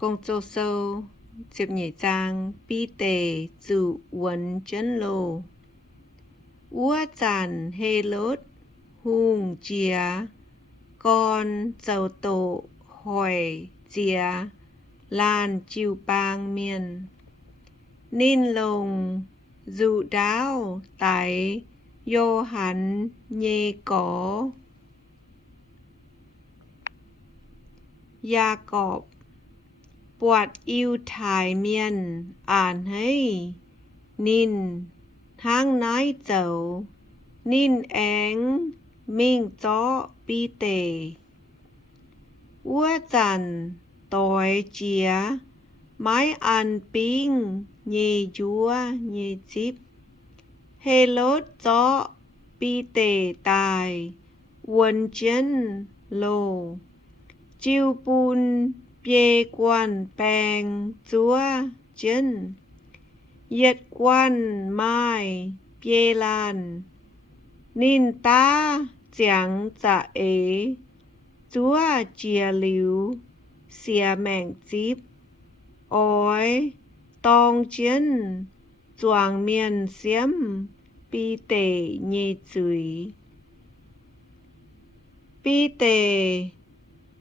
Công châu sâu, Diệp nhảy giang, bi tề, dụ quấn chân lô. Úa chàn hê lốt, hùng chìa, con dầu tổ, hỏi chìa, lan chiều bang miền. Ninh lồng, dụ đáo, tái, vô hắn, nhê có. Gia cọp ปวดอิวถ่ายเมียนอ่านให้นินทั้งน้อยเจ้านินแองมิ่งจ้อปีเตอ้วจันตอยเจียไม้อันปิงเยยัวเยจิบเฮโลดจ้อปีเตตายวนเจนโลจิวปุนbê quan bèng chúa chân yết quan mai bê lan nín ta chẳng dạ ế chúa chia liu xìa mẹng chíp ói tong chân choàng miền xiêm bi tề nhê chửi bi tề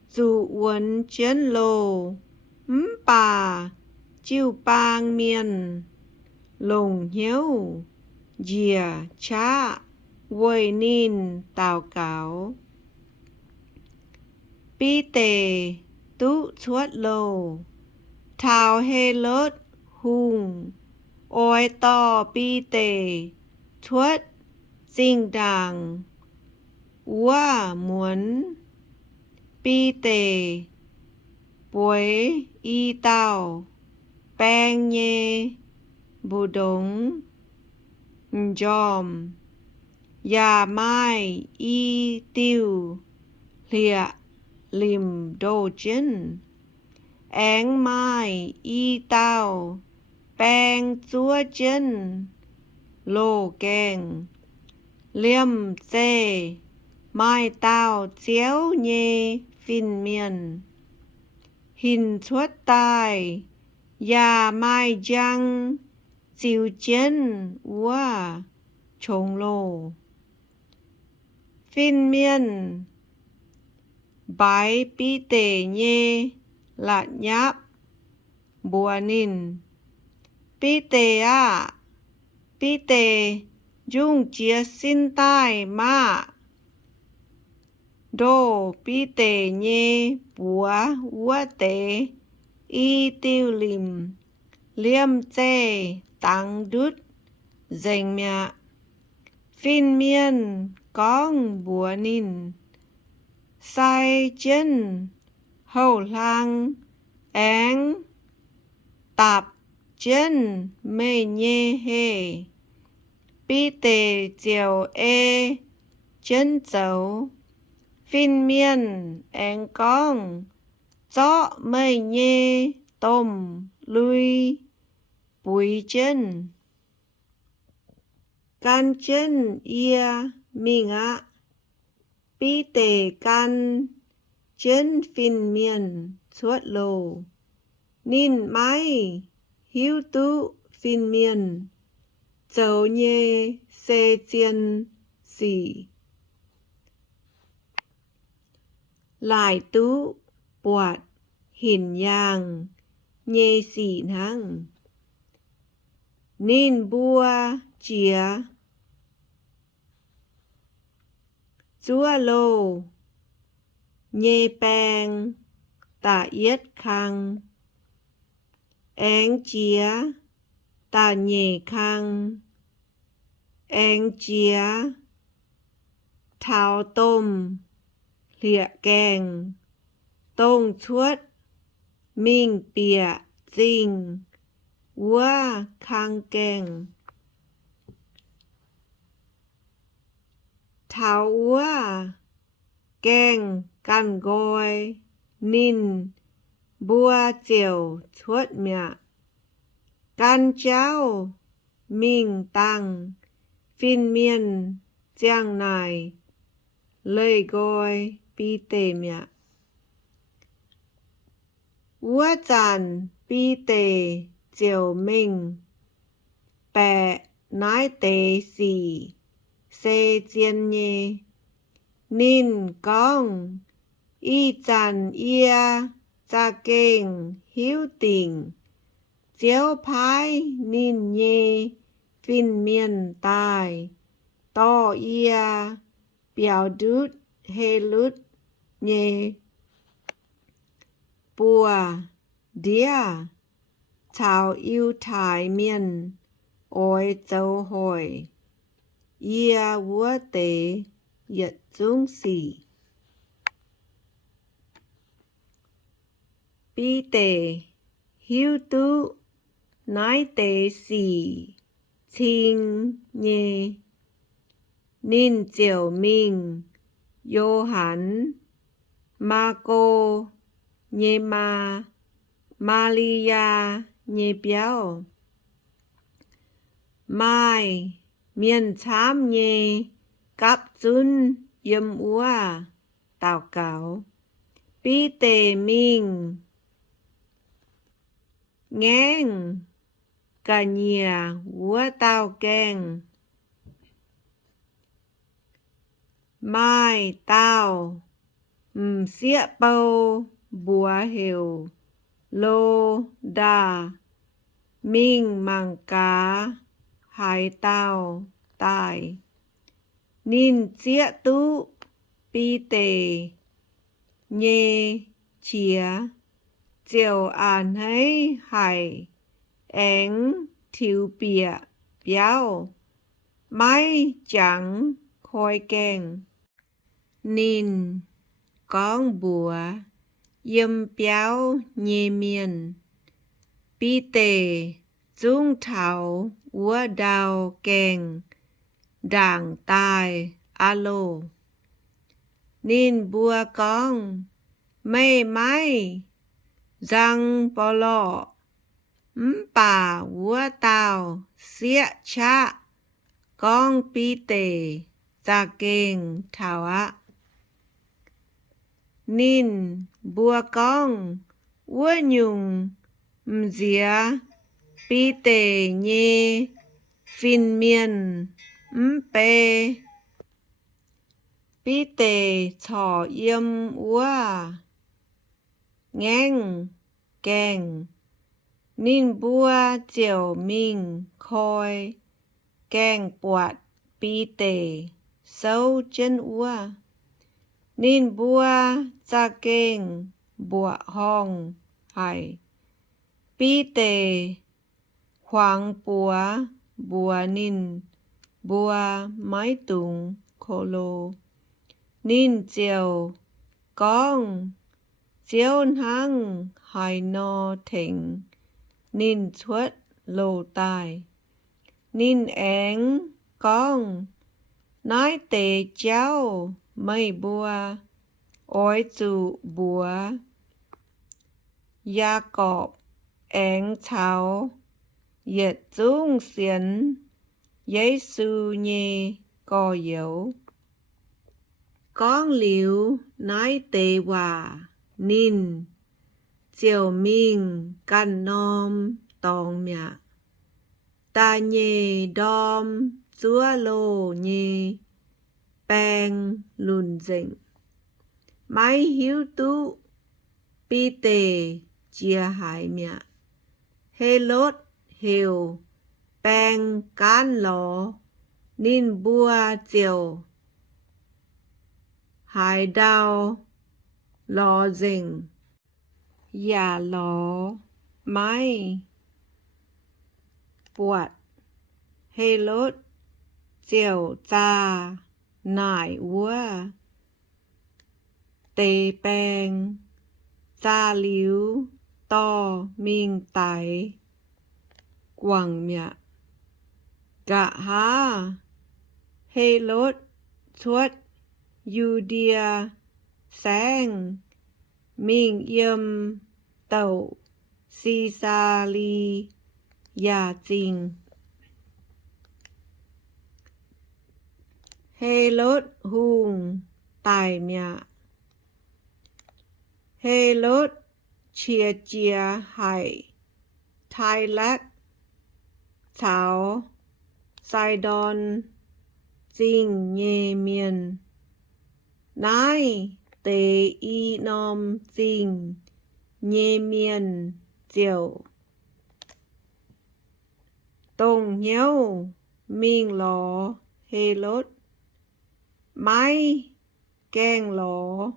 dụ quấn chiến lô bà chiêu bang miền lồng hiếu dìa cha quầy nín tào cáo bi tề tú chuốt lô thảo hê lốt hùng ôi to bi tề chuốt dinh đàng úa muốn bi tề bối y tao bang nhê bù đống dòm ya mai y tiêu lịa lim đô chân áng mai y tao bang chúa chân lô kèng liêm dê mai tao chéo nhê phin miền hình xuất tài ya mai giang chiều chân úa trống lô phin miền bái bi tề nhê lạ nháp bùa nín bi tề à bi tề dung chia xin tai ma đô bi tề nhê búa úa tề y tiêu lim liêm chê tăng đút dành mẹ phin miên con búa nín sai chân hậu lang áng tạp chân mê nhê hê bi tề chiều ê chân dấu phin miên áng con gió mây nhê tôm lui bùi chân can chân ia mình ạ bi tề can chân phin miên suốt lô nín mai hiếu tu phin miên dấu nhê xê chiên xỉ lại tú bọt hình yang nhê xỉ năng nín bua chìa chúa lô nhê bèng tà yết khang áng chìa tà nhê khang áng chìa thảo tôm lịa kèng tông chuốt minh bịa dinh úa khang kèng thảo úa kèng căn gôi nín bua chiều chuốt mẹ căn cháu minh tăng phin miên giang này lời gôi bi tề mẹ Úa chàn bi tề diều minh bẹ nái tề xì xê chiên nhê nín con y chàn ia cha kênh hiếu tình chiếu phái nín nhê phiên miên tài to ia biểu đút hê lút nhê bùa đĩa chào yêu thái miên ôi châu hồi ia vua tế yết dung sĩ bi tề hiếu tu nái tề sĩ chính nhê nín diệu minh Johann Marco nhê ma Maria nhê béo mai miền chám nhê cắp chun yếm úa tào cáo bi tề minh ngang cả nhà vua tao keng mai tao xía bầu bùa hiểu lô đà minh mang cá hai tao tài nín xía tú bi tề nhê chía chiều an hay hải én thiếu bịa béo máy trắng khói kèn nín con bùa yếm béo nhê miền bi tề dung thảo úa đào kèn đảng tài alo nín bùa con mây máy răng bò lọ bà vua tao xía cha con bi tề ra kênh thảo á nín bùa con vua nhung dìa bi tề nhê phiên miên bê bi tề thọ yếm úa ngang kèn nín bùa diệu minh khôi kèn bọt bi tề sâu chân úa nín bùa cha kênh bùa hong hải bi tề hoàng bùa bùa nín bùa mái tùng khô lô nín diệu con diệu hăng hải nô thịnh nín thuất lô tài nín én con nái tề cháu mây bùa ôi chủ bùa gia cọp én cháu yết dung xiên giê xu nhê có yếu con liu nái tề hòa nín diệu minh căn nom tòng mẹ ta nhê đom chúa lô nhê bèng lùn dịnh máy hiếu tú bi tề chia hải mẹ hê lốt hiểu bèng cán ló nín bùa diệu hải đào lò dịnhอย่าหลอไม่ปวดเฮลดเจียวจาหน่ายวัวเตแปงจาหลิวต่อมิงไตกวางเมียกะฮาเฮลดชวดยูเดียแสงminh yêm tẩu si sa ly ya trình hê lốt hùng tài mẹ hê lốt chia chia hải Thái Lắc Thảo Sài Đòn Dinh Nhê Miền Nái Tế Y Nom Dinh Nhê Miền Diệu Tông nhau Minh Lò Hê Lốt Máy Keng Lò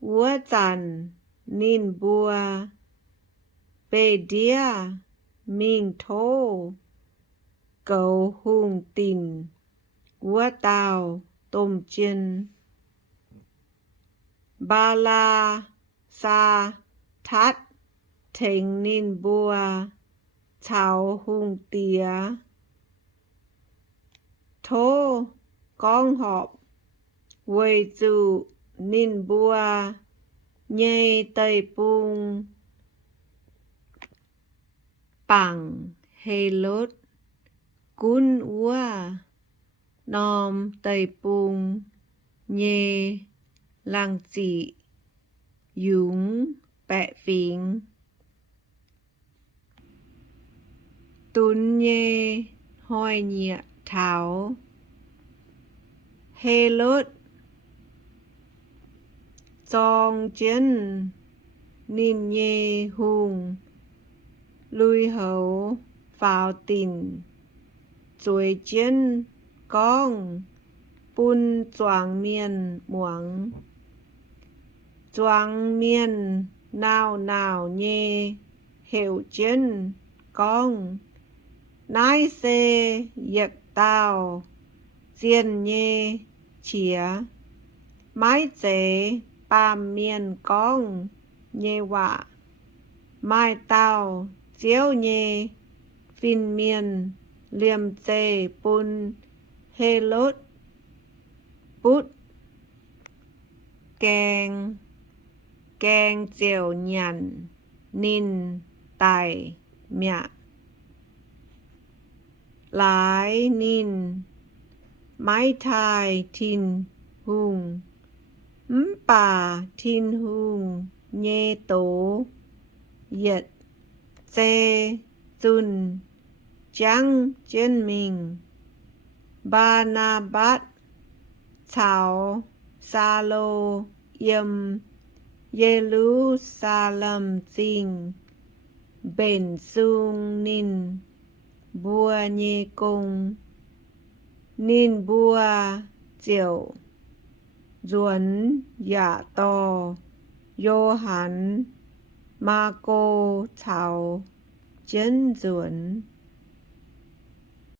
Úa Chàn Ninh Bùa Bê Đĩa Minh Thô Cầu Hùng Tình Úa Tàu Tôm Chiên Ba La Sa Thát Thịnh Ninh Bùa Thảo Hùng Tía Thô Con Họp Quầy Dụ Ninh Bùa Nhê Tây Bung Bằng Hê Lốt Cún Úa Nom Tây Bung Nhê Lăng Dị Dũng Bẹ Phính Tún Nhê Hoi Nhịa Thảo Hê Lốt Dòng Chiến Ninh Nhê Hùng Lui Hấu Pháo Tình Chuối Chiến Con Bun Choàng Miên Muống Choàng Miên Nào Nào Nhê Hiệu Chiến Con Nái Xê Yật Tào Diên Nhê Chía Mái Chế Bàm Miên Con Nhê Họa Mai Tào Chiếu Nhê Phìn Miên Liêm Chế Bun Hê Lốt Bút Keng Keng Chiều Nhằn Ninh Tài Mẹ Lái Ninh Mái Thai Thìn Hùng Bà Thìn Hùng Nhê Tố Yết Chê Dùn Trắng Chiến Mình Ba Na Bát Thảo Sa Lô Yêm Jerusalem Dinh Bền Sung Ninh Bùa Nhê Công Ninh Bùa Diệu Duẩn Dạ To Yô Hán Ma Cô Thảo Chiến Duẩn